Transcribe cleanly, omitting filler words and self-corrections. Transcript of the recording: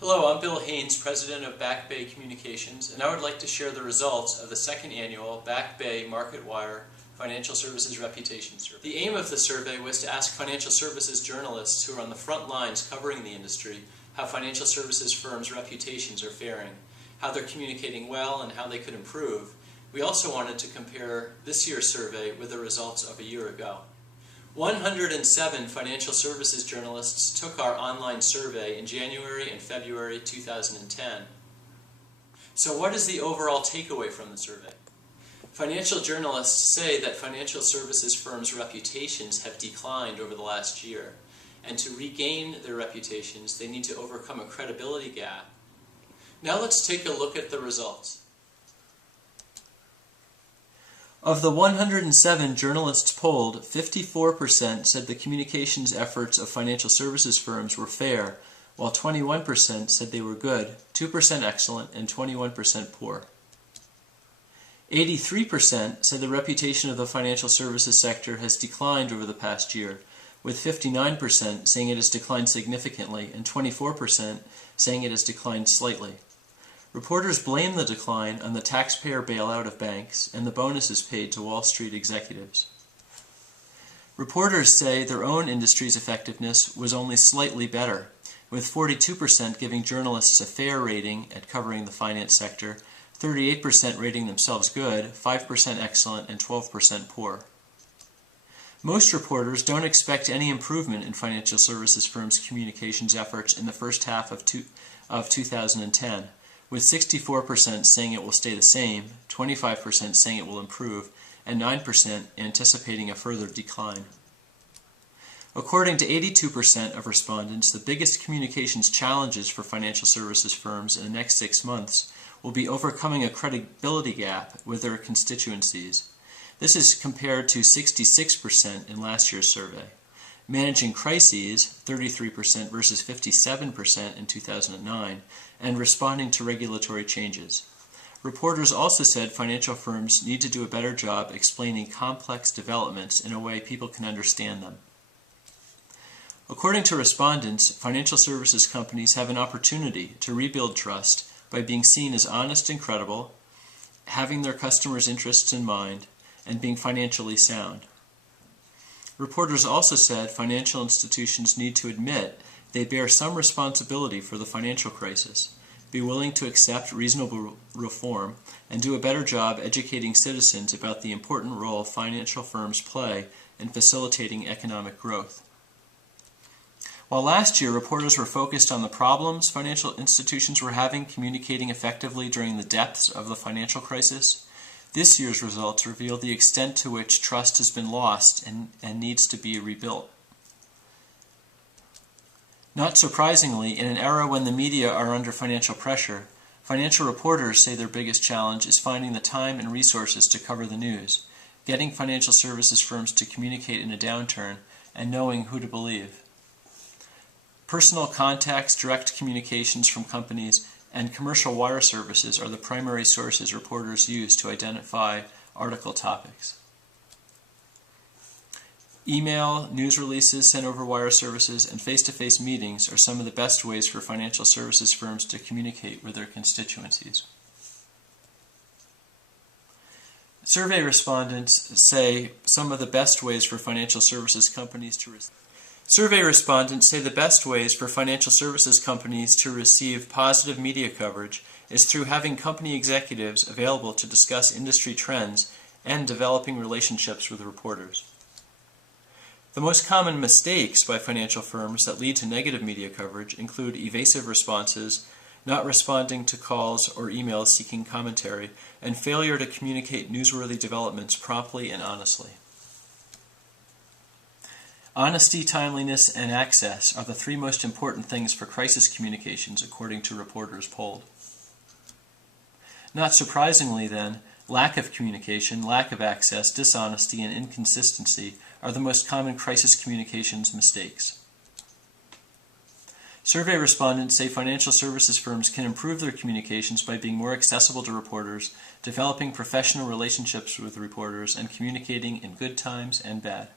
Hello, I'm Bill Haynes, President of BackBay Communications, and I would like to share the results of the second annual BackBay-Marketwire Financial Services Reputation Survey. The aim of the survey was to ask financial services journalists who are on the front lines covering the industry how financial services firms' reputations are faring, how they're communicating well, and how they could improve. We also wanted to compare this year's survey with the results of a year ago. 107 financial services journalists took our online survey in January and February 2010. So what is the overall takeaway from the survey? Financial journalists say that financial services firms' reputations have declined over the last year, and to regain their reputations, they need to overcome a credibility gap. Now let's take a look at the results. Of the 107 journalists polled, 54% said the communications efforts of financial services firms were fair, while 21% said they were good, 2% excellent, and 21% poor. 83% said the reputation of the financial services sector has declined over the past year, with 59% saying it has declined significantly and 24% saying it has declined slightly. Reporters blame the decline on the taxpayer bailout of banks and the bonuses paid to Wall Street executives. Reporters say their own industry's effectiveness was only slightly better, with 42% giving journalists a fair rating at covering the finance sector, 38% rating themselves good, 5% excellent, and 12% poor. Most reporters don't expect any improvement in financial services firms' communications efforts in the first half of 2010. With 64% saying it will stay the same, 25% saying it will improve, and 9% anticipating a further decline. According to 82% of respondents, the biggest communications challenges for financial services firms in the next 6 months will be overcoming a credibility gap with their constituencies. This is compared to 66% in last year's survey. Managing crises, 33% versus 57% in 2009, and responding to regulatory changes. Reporters also said financial firms need to do a better job explaining complex developments in a way people can understand them. According to respondents, financial services companies have an opportunity to rebuild trust by being seen as honest and credible, having their customers' interests in mind, and being financially sound. Reporters also said financial institutions need to admit they bear some responsibility for the financial crisis, be willing to accept reasonable reform, and do a better job educating citizens about the important role financial firms play in facilitating economic growth. While last year reporters were focused on the problems financial institutions were having communicating effectively during the depths of the financial crisis, this year's results reveal the extent to which trust has been lost and needs to be rebuilt. Not surprisingly, in an era when the media are under financial pressure, financial reporters say their biggest challenge is finding the time and resources to cover the news, getting financial services firms to communicate in a downturn, and knowing who to believe. Personal contacts, direct communications from companies, and commercial wire services are the primary sources reporters use to identify article topics. Email, news releases sent over wire services, and face-to-face meetings are some of the best ways for financial services firms to communicate with their constituencies. Survey respondents say some of the best ways for financial services companies to receive positive media coverage is through having company executives available to discuss industry trends and developing relationships with reporters. The most common mistakes by financial firms that lead to negative media coverage include evasive responses, not responding to calls or emails seeking commentary, and failure to communicate newsworthy developments promptly and honestly. Honesty, timeliness, and access are the 3 most important things for crisis communications, according to reporters polled. Not surprisingly, then, lack of communication, lack of access, dishonesty, and inconsistency are the most common crisis communications mistakes. Survey respondents say financial services firms can improve their communications by being more accessible to reporters, developing professional relationships with reporters, and communicating in good times and bad.